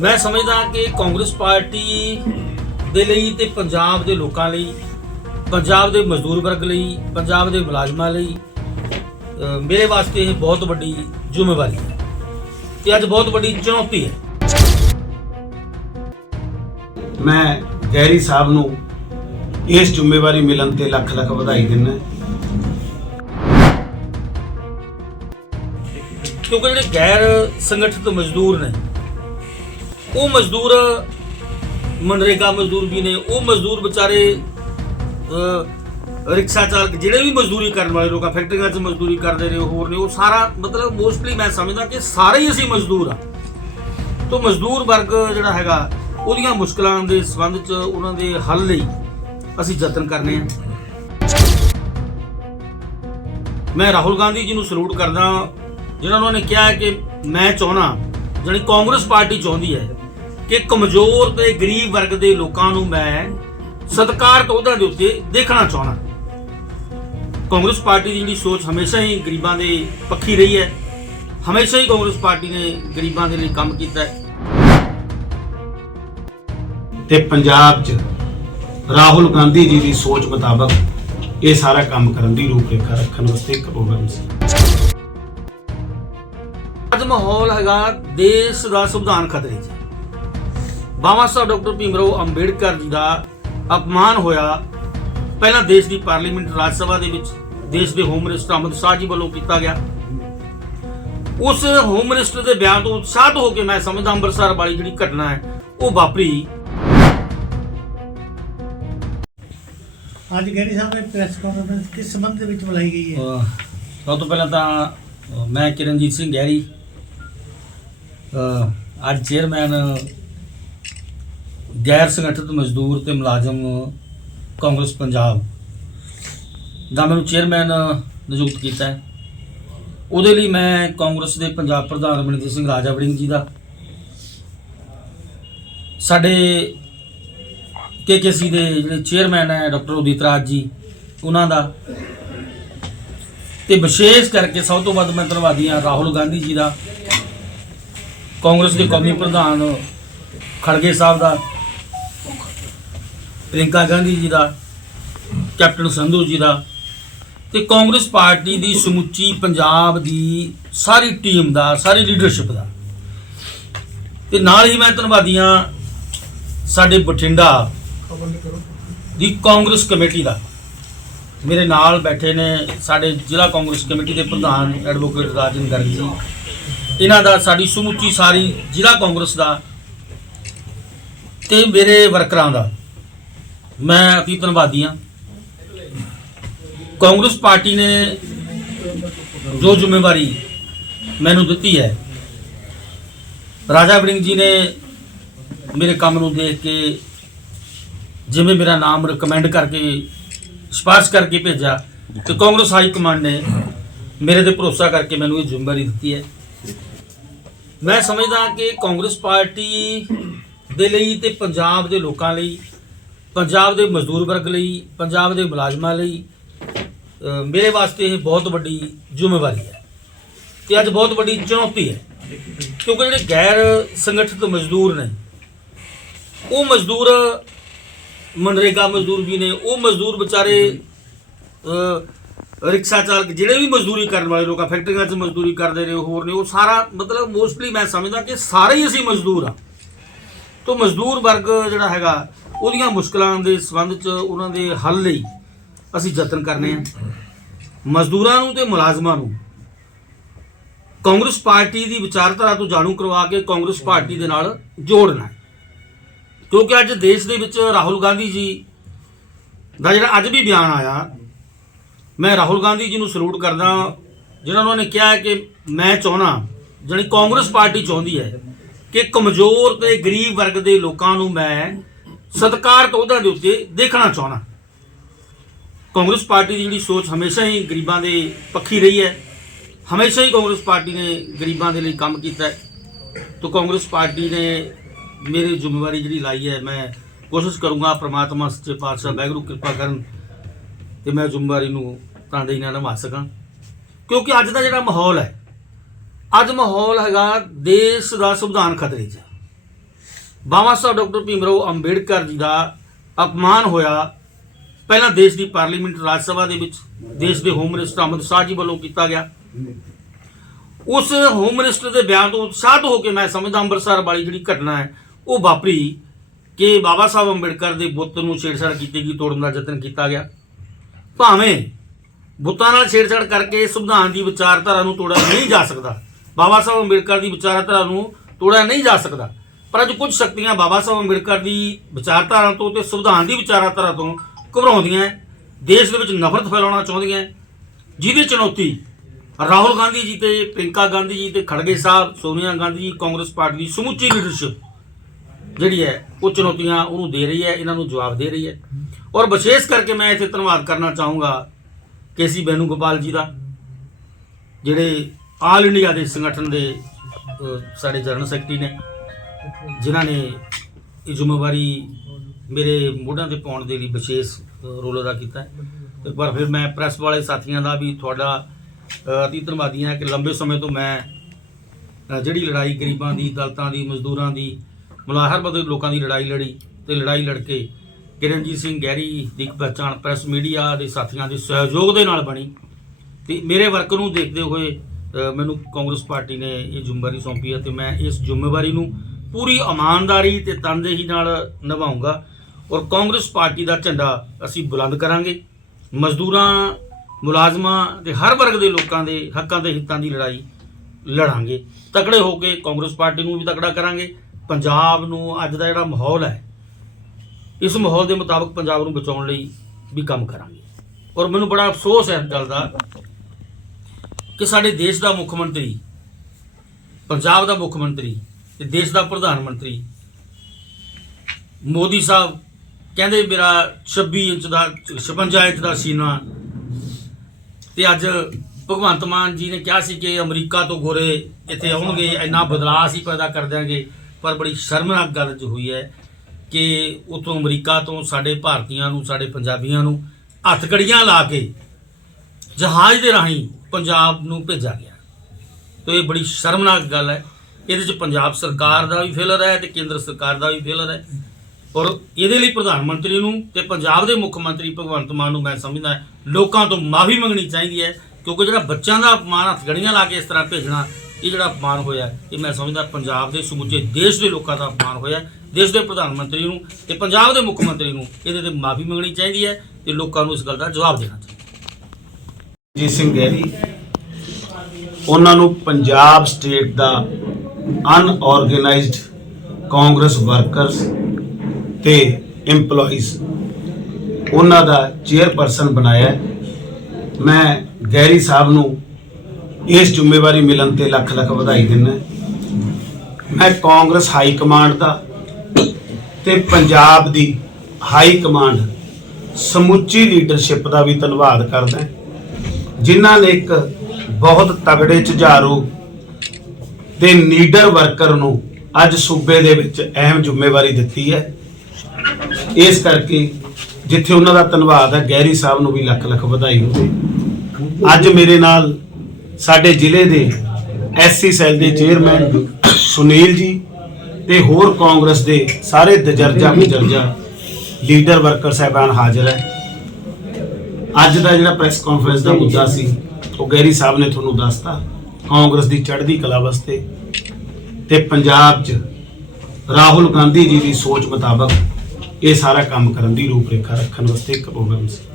ਮੈਂ ਸਮਝਦਾ ਕਿ ਕਾਂਗਰਸ ਪਾਰਟੀ ਦੇ ਲਈ ਤੇ ਪੰਜਾਬ ਦੇ ਲੋਕਾਂ ਲਈ ਪੰਜਾਬ ਦੇ ਮਜ਼ਦੂਰ ਵਰਗ ਲਈ ਪੰਜਾਬ ਦੇ ਮੁਲਾਜ਼ਮਾਂ ਲਈ ਮੇਰੇ ਵਾਸਤੇ ਇਹ ਬਹੁਤ ਵੱਡੀ ਜ਼ਿੰਮੇਵਾਰੀ ਹੈ ਤੇ ਅੱਜ ਬਹੁਤ ਵੱਡੀ ਚੁਣੌਤੀ ਹੈ। ਮੈਂ ਗੈਰੀ ਸਾਹਿਬ ਨੂੰ ਇਸ ਜ਼ਿੰਮੇਵਾਰੀ ਮਿਲਣ ਤੇ ਲੱਖ ਲੱਖ ਵਧਾਈ ਦਿੰਦਾ ਕਿਉਂਕਿ ਜਿਹੜੇ ਗੈਰ ਸੰਗਠਿਤ ਮਜ਼ਦੂਰ ਨੇ ਉਹ ਮਜ਼ਦੂਰ ਮਨਰੇਗਾ ਮਜ਼ਦੂਰ ਵੀ ਨੇ, ਉਹ ਮਜ਼ਦੂਰ ਵਿਚਾਰੇ ਰਿਕਸ਼ਾ ਚਾਲਕ ਜਿਹੜੇ ਵੀ ਮਜ਼ਦੂਰੀ ਕਰਨ ਵਾਲੇ ਲੋਕਾਂ ਫੈਕਟਰੀਆਂ 'ਚ ਮਜ਼ਦੂਰੀ ਕਰਦੇ ਨੇ ਹੋਰ ਨੇ, ਉਹ ਸਾਰਾ ਮਤਲਬ ਮੋਸਟਲੀ ਮੈਂ ਸਮਝਦਾ ਕਿ ਸਾਰੇ ਹੀ ਅਸੀਂ ਮਜ਼ਦੂਰ ਆ। ਤੋਂ ਮਜ਼ਦੂਰ ਵਰਗ ਜਿਹੜਾ ਹੈਗਾ, ਉਹਦੀਆਂ ਮੁਸ਼ਕਲਾਂ ਦੇ ਸੰਬੰਧ 'ਚ ਉਹਨਾਂ ਦੇ ਹੱਲ ਲਈ ਅਸੀਂ ਯਤਨ ਕਰਨੇ ਆ। ਮੈਂ ਰਾਹੁਲ ਗਾਂਧੀ ਜੀ ਨੂੰ ਸਲੂਟ ਕਰਦਾ ਜਿਨ੍ਹਾਂ ਨੂੰ ਨੇ ਕਿਹਾ ਕਿ ਮੈਂ ਚਾਹਣਾ ਜਿਹੜੀ ਕਾਂਗਰਸ ਪਾਰਟੀ ਚਾਹੁੰਦੀ ਹੈ ਕਿ ਕਮਜ਼ੋਰ ਤੇ ਗਰੀਬ ਵਰਗ ਦੇ ਲੋਕਾਂ ਨੂੰ ਮੈਂ ਸਤਕਾਰ ਅਹੁਦਿਆਂ ਦੇ ਉੱਤੇ ਦੇਖਣਾ ਚਾਹਣਾ ਕਾਂਗਰਸ ਪਾਰਟੀ ਦੀ ਜਿਹੜੀ ਸੋਚ ਹਮੇਸ਼ਾ ਹੀ ਗਰੀਬਾਂ ਦੇ ਪੱਖੀ ਰਹੀ ਹੈ। ਹਮੇਸ਼ਾ ਹੀ ਕਾਂਗਰਸ ਪਾਰਟੀ ਨੇ ਗਰੀਬਾਂ ਦੇ ਲਈ ਕੰਮ ਕੀਤਾ ਹੈ। ਤੇ ਪੰਜਾਬ 'ਚ ਰਾਹੁਲ ਗਾਂਧੀ ਜੀ ਦੀ ਸੋਚ ਮੁਤਾਬਕ ਇਹ ਸਾਰਾ ਕੰਮ ਕਰਨ ਦੀ ਰੂਪਰੇਖਾ ਰੱਖਣ ਵਾਸਤੇ ਇੱਕ ਪ੍ਰੋਗਰਾਮ ਸੀ। ਅੱਜ ਮਾਹੌਲ ਹੈਗਾ ਦੇਸ਼ ਦਾ ਸੰਵਿਧਾਨ ਖਤਰੇ 'ਚ। ਬਾਬਾ ਸਾਹਿਬ ਡਾਕਟਰ ਭੀਮਰਾਓ ਅੰਬੇਡਕਰ ਜੀ ਦਾ ਅਪਮਾਨ ਹੋਇਆ। ਪਹਿਲਾਂ ਦੇਸ਼ ਦੀ ਪਾਰਲੀਮੈਂਟ ਰਾਜ ਸਭਾ ਦੇ ਵਿੱਚ ਦੇਸ਼ ਦੇ ਹੋਮ ਮਿਨਿਸਟਰ ਅਮਿਤ ਸ਼ਾਹ ਜੀ ਵੱਲੋਂ ਕੀਤਾ ਗਿਆ। ਉਸ ਹੋਮ ਮਿਨਿਸਟਰ ਦੇ ਬਿਆਨ ਤੋਂ ਉਤਸ਼ਾਹਤ ਹੋ ਕੇ ਮੈਂ ਸਮਝਦਾ ਅੰਮ੍ਰਿਤਸਰ ਵਾਲੀ ਜਿਹੜੀ ਘਟਨਾ ਹੈ ਉਹ ਵਾਪਰੀ। ਅੱਜ ਗੈਰੀ ਸਾਹਿਬ ਨੇ ਪ੍ਰੈਸ ਕਾਨਫਰੰਸ ਕਿਸ ਸੰਬੰਧ ਦੇ ਵਿੱਚ ਬੁਲਾਈ ਗਈ ਹੈ? ਸਭ ਤੋਂ ਪਹਿਲਾਂ ਤਾਂ ਮੈਂ ਕਿਰਨਜੀਤ ਸਿੰਘ ਗਹਿਰੀ। ਅਹ ਅੱਜ ਚੇਅਰਮੈਨ ਗੈਰ ਸੰਗਠਿਤ ਮਜ਼ਦੂਰ ਤੇ ਮੁਲਾਜ਼ਮ ਕਾਂਗਰਸ ਪੰਜਾਬ ਦਾ ਮੈਨੂੰ ਚੇਅਰਮੈਨ ਨਿਯੁਕਤ ਕੀਤਾ ਹੈ। ਉਹਦੇ ਲਈ ਮੈਂ ਕਾਂਗਰਸ ਦੇ ਪੰਜਾਬ ਪ੍ਰਧਾਨ ਰਮਨਦੀਪ ਸਿੰਘ ਰਾਜਾ ਵੜਿੰਗ ਜੀ ਦਾ, ਸਾਡੇ ਕੇਕੇਸੀ ਦੇ ਜਿਹੜੇ ਚੇਅਰਮੈਨ ਹੈ ਡਾਕਟਰ ਉਦਿਤ ਰਾਜ ਜੀ, ਉਹਨਾਂ ਦਾ ਤੇ ਵਿਸ਼ੇਸ਼ ਕਰਕੇ ਸਭ ਤੋਂ ਵੱਧ ਮੈਂ ਧੰਨਵਾਦੀ ਹਾਂ ਰਾਹੁਲ ਗਾਂਧੀ ਜੀ ਦਾ, ਕਾਂਗਰਸ ਦੇ ਕੌਮੀ ਪ੍ਰਧਾਨ ਖੜਗੇ ਸਾਹਿਬ ਦਾ ਪ੍ਰਿੰਕਾ ਗਾਂਧੀ ਜੀ ਦਾ, ਕੈਪਟਨ ਸੰਧੂ ਜੀ ਦਾ ਤੇ ਕਾਂਗਰਸ ਪਾਰਟੀ ਦੀ ਸਮੁੱਚੀ ਪੰਜਾਬ ਦੀ ਸਾਰੀ ਟੀਮ ਦਾ, ਸਾਰੀ ਲੀਡਰਸ਼ਿਪ ਦਾ। ਤੇ ਨਾਲ ਹੀ ਮੈਂ ਧੰਨਵਾਦੀ ਹਾਂ ਸਾਡੇ ਬਠਿੰਡਾ ਦੀ ਕਾਂਗਰਸ ਕਮੇਟੀ ਦਾ। ਮੇਰੇ ਨਾਲ ਬੈਠੇ ਨੇ ਸਾਡੇ ਜ਼ਿਲ੍ਹਾ ਕਾਂਗਰਸ ਕਮੇਟੀ ਦੇ ਪ੍ਰਧਾਨ ਐਡਵੋਕੇਟ ਰਾਜਨ ਗਰਗ ਜੀ। ਇਹਨਾਂ ਦਾ ਸਾਡੀ ਸਮੁੱਚੀ ਸਾਰੀ ਜ਼ਿਲ੍ਹਾ ਕਾਂਗਰਸ ਦਾ ਤੇ ਮੇਰੇ ਵਰਕਰਾਂ ਦਾ। ਮੈਂ ਅਤੀ ਧੰਨਵਾਦੀ ਹਾਂ। ਕਾਂਗਰਸ ਪਾਰਟੀ ਨੇ ਜੋ ਜ਼ਿੰਮੇਵਾਰੀ ਮੈਨੂੰ ਦਿੱਤੀ ਹੈ, ਰਾਜਾ ਵੜਿੰਗ ਜੀ ਨੇ ਮੇਰੇ ਕੰਮ ਨੂੰ ਦੇਖ ਕੇ ਜਿਵੇਂ ਮੇਰਾ ਨਾਮ ਰეკਮੈਂਡ ਕਰਕੇ, ਸਿਫਾਰਿਸ਼ ਕਰਕੇ ਭੇਜਿਆ ਤੇ ਕਾਂਗਰਸ ਹਾਈ ਕਮਾਂਡ ਨੇ ਮੇਰੇ ਤੇ ਭਰੋਸਾ ਕਰਕੇ ਮੈਨੂੰ ਇਹ ਜ਼ਿੰਮੇਵਾਰੀ ਦਿੱਤੀ ਹੈ। ਮੈਂ ਸਮਝਦਾ ਕਿ ਕਾਂਗਰਸ ਪਾਰਟੀ ਦੇ ਲਈ ਤੇ ਪੰਜਾਬ ਦੇ ਲੋਕਾਂ ਲਈ ਪੰਜਾਬ ਦੇ ਮਜ਼ਦੂਰ ਵਰਗ ਲਈ, ਪੰਜਾਬ ਦੇ ਮੁਲਾਜ਼ਮਾਂ ਲਈ ਮੇਰੇ ਵਾਸਤੇ ਇਹ ਬਹੁਤ ਵੱਡੀ ਜ਼ਿੰਮੇਵਾਰੀ ਹੈ ਤੇ ਅੱਜ ਬਹੁਤ ਵੱਡੀ ਚੁਣੌਤੀ ਹੈ। ਕਿਉਂਕਿ ਜਿਹੜੇ ਗੈਰ ਸੰਗਠਿਤ ਮਜ਼ਦੂਰ ਨੇ, ਉਹ ਮਜ਼ਦੂਰ, ਮਨਰੇਗਾ ਮਜ਼ਦੂਰ ਵੀ ਨੇ, ਉਹ ਮਜ਼ਦੂਰ ਵਿਚਾਰੇ ਰਿਕਸ਼ਾ ਚਾਲਕ ਜਿਹੜੇ ਵੀ ਮਜ਼ਦੂਰੀ ਕਰਨ ਵਾਲੇ ਲੋਕ ਆ, ਫੈਕਟਰੀਆਂ 'ਚ ਮਜ਼ਦੂਰੀ ਕਰਦੇ ਨੇ, ਹੋਰ ਨੇ, ਉਹ ਸਾਰਾ ਮਤਲਬ ਮੋਸਟਲੀ ਮੈਂ ਸਮਝਦਾ ਕਿ ਸਾਰੇ ਹੀ ਅਸੀਂ ਮਜ਼ਦੂਰ ਆ। ਤੋਂ ਮਜ਼ਦੂਰ ਵਰਗ ਜਿਹੜਾ ਹੈਗਾ ਉਹਦੀਆਂ ਮੁਸ਼ਕਲਾਂ ਦੇ ਸੰਬੰਧ 'ਚ ਉਹਨਾਂ ਦੇ ਹੱਲ ਲਈ ਅਸੀਂ ਯਤਨ ਕਰਨੇ ਆ। ਮਜ਼ਦੂਰਾਂ ਨੂੰ ਤੇ ਮੁਲਾਜ਼ਮਾਂ ਨੂੰ। ਕਾਂਗਰਸ ਪਾਰਟੀ ਦੀ ਵਿਚਾਰਧਾਰਾ ਤੋਂ ਜਾਣੂ ਕਰਵਾ ਕੇ ਕਾਂਗਰਸ ਪਾਰਟੀ ਦੇ ਨਾਲ ਜੋੜਨਾ ਕਿਉਂਕਿ ਅੱਜ ਦੇਸ਼ ਦੇ ਵਿੱਚ ਰਾਹੁਲ ਗਾਂਧੀ ਜੀ ਦਾ ਜਿਹੜਾ ਅੱਜ ਵੀ ਬਿਆਨ ਆਇਆ, ਮੈਂ ਰਾਹੁਲ ਗਾਂਧੀ ਜੀ ਨੂੰ ਸਲੂਟ ਕਰਦਾ ਜਿਨ੍ਹਾਂ ਉਹਨਾਂ ਨੇ ਕਿਹਾ ਕਿ ਮੈਂ ਚਾਹਣਾ ਜਿਹੜੀ ਕਾਂਗਰਸ ਪਾਰਟੀ ਚਾਹੁੰਦੀ ਹੈ ਕਿ ਕਮਜ਼ੋਰ ਤੇ ਗਰੀਬ ਵਰਗ ਦੇ ਲੋਕਾਂ ਨੂੰ ਮੈਂ ਸਤਕਾਰ ਅਹੁਦਿਆਂ ਦੇ ਉੱਤੇ ਦੇਖਣਾ ਚਾਹਣਾ ਕਾਂਗਰਸ ਪਾਰਟੀ ਦੀ ਜਿਹੜੀ ਸੋਚ ਹਮੇਸ਼ਾ ਹੀ ਗਰੀਬਾਂ ਦੇ ਪੱਖੀ ਰਹੀ ਹੈ। ਹਮੇਸ਼ਾ ਹੀ ਕਾਂਗਰਸ ਪਾਰਟੀ ਨੇ ਗਰੀਬਾਂ ਦੇ ਲਈ ਕੰਮ ਕੀਤਾ ਹੈ। ਤੋਂ ਕਾਂਗਰਸ ਪਾਰਟੀ ਨੇ ਮੇਰੀ ਜ਼ਿੰਮੇਵਾਰੀ ਜਿਹੜੀ ਲਾਈ ਹੈ, ਮੈਂ ਕੋਸ਼ਿਸ਼ ਕਰੂੰਗਾ ਪ੍ਰਮਾਤਮਾ ਸੱਚੇ ਪਾਤਸ਼ਾਹ ਵਾਹਿਗੁਰੂ ਕਿਰਪਾ ਕਰਨ ਤੇ ਮੈਂ ਜ਼ਿੰਮੇਵਾਰੀ ਨੂੰ ਤਾਂਦੇ ਨਾਲ ਨਿਭਾ ਸਕਾਂ। ਕਿਉਂਕਿ ਅੱਜ ਦਾ ਜਿਹੜਾ ਮਾਹੌਲ ਹੈ, ਅੱਜ ਮਾਹੌਲ ਹੈਗਾ ਦੇਸ਼ ਦਾ ਸੰਵਿਧਾਨ ਖਤਰੇ 'ਚ ਬਾਬਾ ਸਾਹਿਬ ਡਾਕਟਰ ਭੀਮਰਾਓ ਅੰਬੇਡਕਰ ਜੀ ਦਾ ਅਪਮਾਨ ਹੋਇਆ ਪਹਿਲਾਂ ਦੇਸ਼ ਦੀ ਪਾਰਲੀਮੈਂਟ ਰਾਜ ਸਭਾ ਦੇ ਵਿੱਚ, ਦੇਸ਼ ਦੇ ਹੋਮ ਮਿਨਿਸਟਰ ਅਮਿਤ ਸ਼ਾਹ ਜੀ ਵੱਲੋਂ ਕੀਤਾ ਗਿਆ। ਉਸ ਹੋਮ ਮਿਨਿਸਟਰ ਦੇ ਬਿਆਨ ਤੋਂ ਉਤਸ਼ਾਹਤ ਹੋ ਕੇ ਮੈਂ ਸਮਝਦਾ ਅੰਮ੍ਰਿਤਸਰ ਵਾਲੀ ਜਿਹੜੀ ਘਟਨਾ ਹੈ, ਉਹ ਵਾਪਰੀ ਕਿ ਬਾਬਾ ਸਾਹਿਬ ਅੰਬੇਡਕਰ ਦੇ ਬੁੱਤ ਨੂੰ ਛੇੜਛਾੜ ਕੀਤੀ ਗਈ, ਤੋੜਨ ਦਾ ਯਤਨ ਕੀਤਾ ਗਿਆ। ਭਾਵੇਂ ਬੁੱਤਾਂ ਨਾਲ ਛੇੜਛਾੜ ਕਰਕੇ ਸੰਵਿਧਾਨ ਦੀ ਵਿਚਾਰਧਾਰਾ ਨੂੰ ਤੋੜਿਆ ਨਹੀਂ ਜਾ ਸਕਦਾ, ਬਾਬਾ ਸਾਹਿਬ ਅੰਬੇਡਕਰ ਦੀ ਵਿਚਾਰਧਾਰਾ ਨੂੰ ਤੋੜਿਆ ਨਹੀਂ ਜਾ ਸਕਦਾ ਪਰ ਅੱਜ ਕੁਝ ਸ਼ਕਤੀਆਂ ਬਾਬਾ ਸਾਹਿਬ ਅੰਬੇਡਕਰ ਦੀ ਵਿਚਾਰਧਾਰਾ ਤੋਂ ਤੇ ਸੰਵਿਧਾਨ ਦੀ ਵਿਚਾਰਧਾਰਾ ਤੋਂ ਘਬਰਾਉਂਦੀਆਂ ਹੈ, ਦੇਸ਼ ਦੇ ਵਿੱਚ ਨਫ਼ਰਤ ਫੈਲਾਉਣਾ ਚਾਹੁੰਦੀਆਂ ਜਿਹਦੀ ਚੁਣੌਤੀ ਰਾਹੁਲ ਗਾਂਧੀ ਜੀ ਤੇ ਪ੍ਰਿੰਕਾ ਗਾਂਧੀ ਜੀ ਤੇ ਖੜਗੇ ਸਾਹਿਬ ਸੋਨੀਆ ਗਾਂਧੀ ਜੀ ਕਾਂਗਰਸ ਪਾਰਟੀ ਦੀ ਸਮੁੱਚੀ ਲੀਡਰਸ਼ਿਪ ਜਿਹੜੀ ਹੈ ਉਹ ਚੁਣੌਤੀਆਂ ਉਹਨੂੰ ਦੇ ਰਹੀ ਹੈ ਇਹਨਾਂ ਨੂੰ ਜਵਾਬ ਦੇ ਰਹੀ ਹੈ ਔਰ ਵਿਸ਼ੇਸ਼ ਕਰਕੇ ਮੈਂ ਇੱਥੇ ਧੰਨਵਾਦ ਕਰਨਾ ਚਾਹੂੰਗਾ ਕੇਸੀ ਬੈਨੂ ਗੋਪਾਲ ਜੀ ਦਾ ਜਿਹੜੇ ਆਲ ਇੰਡੀਆ ਦੇ ਸੰਗਠਨ ਦੇ ਸਾਡੇ ਜਨਰਲ ਸੈਕਟਰੀ ਨੇ। ਜਿਨ੍ਹਾਂ ਨੇ ਇਹ ਜ਼ਿੰਮੇਵਾਰੀ ਮੇਰੇ ਮੋਢਿਆਂ ਤੇ ਪਾਉਣ ਦੇ ਲਈ ਵਿਸ਼ੇਸ਼ ਰੋਲ ਅਦਾ ਕੀਤਾ ਹੈ। ਤੇ ਪਰ ਫਿਰ ਮੈਂ ਪ੍ਰੈਸ ਵਾਲੇ ਸਾਥੀਆਂ ਦਾ ਵੀ ਤੁਹਾਡਾ ਅਹ, ਅਤੀ ਧੰਨਵਾਦੀ ਹਾਂ ਕਿ ਲੰਬੇ ਸਮੇਂ ਤੋਂ ਮੈਂ ਜਿਹੜੀ ਲੜਾਈ ਗਰੀਬਾਂ ਦੀ ਦਲਤਾਂ ਦੀ ਮਜ਼ਦੂਰਾਂ ਦੀ ਮਲਾਹਰ ਬਦੇ ਲੋਕਾਂ ਦੀ ਲੜਾਈ ਲੜੀ ਤੇ ਲੜਾਈ ਲੜ ਕੇ ਕਿਰਨਜੀਤ ਸਿੰਘ ਗਹਿਰੀ ਦੀ ਪਹਿਚਾਣ ਪ੍ਰੈਸ ਮੀਡੀਆ ਦੇ ਸਾਥੀਆਂ ਦੇ ਸਹਿਯੋਗ ਦੇ ਨਾਲ ਬਣੀ। ਤੇ ਮੇਰੇ ਵਰਕ ਨੂੰ ਦੇਖਦੇ ਹੋਏ ਮੈਨੂੰ ਕਾਂਗਰਸ ਪਾਰਟੀ ਨੇ ਇਹ ਜ਼ਿੰਮੇਵਾਰੀ ਸੌਂਪੀ ਹੈ ਤੇ ਮੈਂ ਇਸ ਜ਼ਿੰਮੇਵਾਰੀ ਨੂੰ ਪੂਰੀ ਇਮਾਨਦਾਰੀ ਤੇ ਤਨਦੇਹੀ ਨਾਲ ਨਿਭਾਉਂਗਾ ਔਰ ਕਾਂਗਰਸ ਪਾਰਟੀ ਦਾ ਝੰਡਾ ਅਸੀਂ ਬੁਲੰਦ ਕਰਾਂਗੇ। ਮਜ਼ਦੂਰਾਂ, ਮੁਲਾਜ਼ਮਾਂ ਤੇ ਹਰ ਵਰਗ ਦੇ ਲੋਕਾਂ ਦੇ ਹੱਕਾਂ ਦੇ ਹਿੱਤਾਂ ਦੀ ਲੜਾਈ ਲੜਾਂਗੇ। ਤਕੜੇ ਹੋ ਕੇ ਕਾਂਗਰਸ ਪਾਰਟੀ ਨੂੰ ਵੀ ਤਕੜਾ ਕਰਾਂਗੇ। ਪੰਜਾਬ ਨੂੰ ਅੱਜ ਦਾ ਜਿਹੜਾ ਮਾਹੌਲ ਹੈ, ਇਸ ਮਾਹੌਲ ਦੇ ਮੁਤਾਬਕ ਪੰਜਾਬ ਨੂੰ ਬਚਾਉਣ ਲਈ ਵੀ ਕੰਮ ਕਰਾਂਗੇ। ਔਰ ਮੈਨੂੰ ਬੜਾ ਅਫਸੋਸ ਹੈ ਇਸ ਗੱਲ ਦਾ ਕਿ ਸਾਡੇ ਦੇਸ਼ ਦਾ ਮੁੱਖ ਮੰਤਰੀ, ਪੰਜਾਬ ਦਾ ਮੁੱਖ ਮੰਤਰੀ ਤੇ ਦੇਸ਼ ਦਾ ਪ੍ਰਧਾਨ ਮੰਤਰੀ। ਮੋਦੀ ਸਾਹਿਬ ਕਹਿੰਦੇ ਮੇਰਾ 26 ਇੰਚ ਦਾ 56 ਇੰਚ ਦਾ ਸੀਨਾ। ਤੇ ਅੱਜ ਭਗਵੰਤ ਮਾਨ ਜੀ ਨੇ ਕਿਹਾ ਸੀ ਕਿ ਅਮਰੀਕਾ ਤੋਂ ਗੋਰੇ ਇੱਥੇ ਆਉਣਗੇ, ਇੰਨਾ ਬਦਲਾਅ ਅਸੀਂ ਪੈਦਾ ਕਰ ਦਿਆਂਗੇ। ਪਰ ਬੜੀ ਸ਼ਰਮਨਾਕ ਗੱਲ ਜੋ ਹੋਈ ਹੈ ਕਿ ਉਤੋਂ ਅਮਰੀਕਾ ਤੋਂ ਸਾਡੇ ਭਾਰਤੀਆਂ ਨੂੰ, ਸਾਡੇ ਪੰਜਾਬੀਆਂ ਨੂੰ ਹੱਥਕੜੀਆਂ ਲਾ ਕੇ ਜਹਾਜ਼ ਦੇ ਰਾਹੀਂ ਪੰਜਾਬ ਨੂੰ ਭੇਜਿਆ ਗਿਆ। ਤੇ ਇਹ ਬੜੀ ਸ਼ਰਮਨਾਕ ਗੱਲ ਹੈ। ਇਹਦੇ 'ਚ ਪੰਜਾਬ ਸਰਕਾਰ ਦਾ ਵੀ ਫੇਲਰ ਹੈ ਤੇ ਕੇਂਦਰ ਸਰਕਾਰ ਦਾ ਵੀ ਫੇਲਰ ਹੈ। ਔਰ ਇਹਦੇ ਲਈ ਪ੍ਰਧਾਨ ਮੰਤਰੀ ਨੂੰ ਤੇ ਪੰਜਾਬ ਦੇ ਮੁੱਖ ਮੰਤਰੀ ਭਗਵੰਤ ਮਾਨ ਨੂੰ ਮੈਂ ਸਮਝਦਾ ਲੋਕਾਂ ਤੋਂ ਮਾਫੀ ਮੰਗਣੀ ਚਾਹੀਦੀ ਹੈ, ਕਿਉਂਕਿ ਜਿਹੜਾ ਬੱਚਿਆਂ ਦਾ ਅਪਮਾਨ ਹੱਥਗੜੀਆਂ ਲਾ ਕੇ ਇਸ ਤਰ੍ਹਾਂ ਭੇਜਣਾ, ਇਹ ਜਿਹੜਾ ਅਪਮਾਨ ਹੋਇਆ ਇਹ ਮੈਂ ਸਮਝਦਾ ਪੰਜਾਬ ਦੇ ਸਮੁੱਚੇ ਦੇਸ਼ ਦੇ ਲੋਕਾਂ ਦਾ ਅਪਮਾਨ ਹੋਇਆ ਦੇਸ਼ ਦੇ ਪ੍ਰਧਾਨ ਮੰਤਰੀ ਨੂੰ ਤੇ ਪੰਜਾਬ ਦੇ ਮੁੱਖ ਮੰਤਰੀ ਨੂੰ ਇਹਦੇ ਤੇ ਮਾਫੀ ਮੰਗਣੀ ਚਾਹੀਦੀ ਹੈ ਤੇ ਲੋਕਾਂ ਨੂੰ ਇਸ ਗੱਲ ਦਾ ਜਵਾਬ ਦੇਣਾ ਚਾਹੀਦਾ ਜੀ ਸਿੰਘ ਗਹਿਰੀ, ਉਹਨਾਂ ਨੂੰ ਪੰਜਾਬ ਸਟੇਟ ਦਾ ਅਨਆਰਗੇਨਾਈਜ਼ਡ ਕਾਂਗਰਸ ਵਰਕਰਸ ਤੇ EMPLOYEES ਉਹਨਾਂ ਦਾ ਚੇਅਰਪਰਸਨ ਬਣਾਇਆ ਮੈਂ ਗੈਰੀ ਸਾਹਿਬ ਨੂੰ ਇਸ ਜ਼ਿੰਮੇਵਾਰੀ ਮਿਲਣ ਤੇ ਲੱਖ ਲੱਖ ਵਧਾਈ ਦਿੰਦਾ ਮੈਂ ਕਾਂਗਰਸ ਹਾਈ ਕਮਾਂਡ ਦਾ ਤੇ ਪੰਜਾਬ ਦੀ ਹਾਈ ਕਮਾਂਡ ਸਮੁੱਚੀ ਲੀਡਰਸ਼ਿਪ ਦਾ ਵੀ ਧੰਨਵਾਦ ਕਰਦਾ ਹਾਂ। ਜਿਨ੍ਹਾਂ ਨੇ ਇੱਕ ਬਹੁਤ ਤਗੜੇ ਝੁਝਾਰੂ ਤੇ ਨੀਡਰ ਵਰਕਰ ਨੂੰ ਅੱਜ ਸੂਬੇ ਦੇ ਵਿੱਚ ਅਹਿਮ ਜ਼ਿੰਮੇਵਾਰੀ ਦਿੱਤੀ ਹੈ। ਇਸ ਕਰਕੇ ਜਿੱਥੇ ਉਹਨਾਂ ਦਾ ਧੰਨਵਾਦ ਹੈ, ਗਹਿਰੀ ਸਾਹਿਬ ਨੂੰ ਵੀ ਲੱਖ ਲੱਖ ਵਧਾਈ ਹੋਵੇ। ਅੱਜ ਮੇਰੇ ਨਾਲ ਸਾਡੇ ਜ਼ਿਲ੍ਹੇ ਦੇ ਐਸਸੀ ਸੈੱਲ ਦੇ ਚੇਅਰਮੈਨ ਸੁਨੀਲ ਜੀ ਤੇ ਹੋਰ ਕਾਂਗਰਸ ਦੇ ਸਾਰੇ ਦਜਰਜਾ ਮੁਜਰਜਾ ਲੀਡਰ ਵਰਕਰ ਸਾਹਿਬਾਨ ਹਾਜ਼ਰ ਹੈ। ਅੱਜ ਦਾ ਜਿਹੜਾ ਪ੍ਰੈਸ ਕਾਨਫਰੰਸ ਦਾ ਮੁੱਦਾ ਸੀ, ਉਹ ਗਹਿਰੀ ਸਾਹਿਬ ਨੇ ਤੁਹਾਨੂੰ ਦੱਸਤਾ। ਕਾਂਗਰਸ ਦੀ ਚੜ੍ਹਦੀ ਕਲਾ ਵਾਸਤੇ ਤੇ ਪੰਜਾਬ 'ਚ ਰਾਹੁਲ ਗਾਂਧੀ ਜੀ ਦੀ ਸੋਚ ਮੁਤਾਬਕ ਇਹ ਸਾਰਾ ਕੰਮ ਕਰਨ ਦੀ ਰੂਪਰੇਖਾ ਰੱਖਣ ਵਾਸਤੇ ਇੱਕ ਪ੍ਰੋਗਰਾਮ ਸੀ।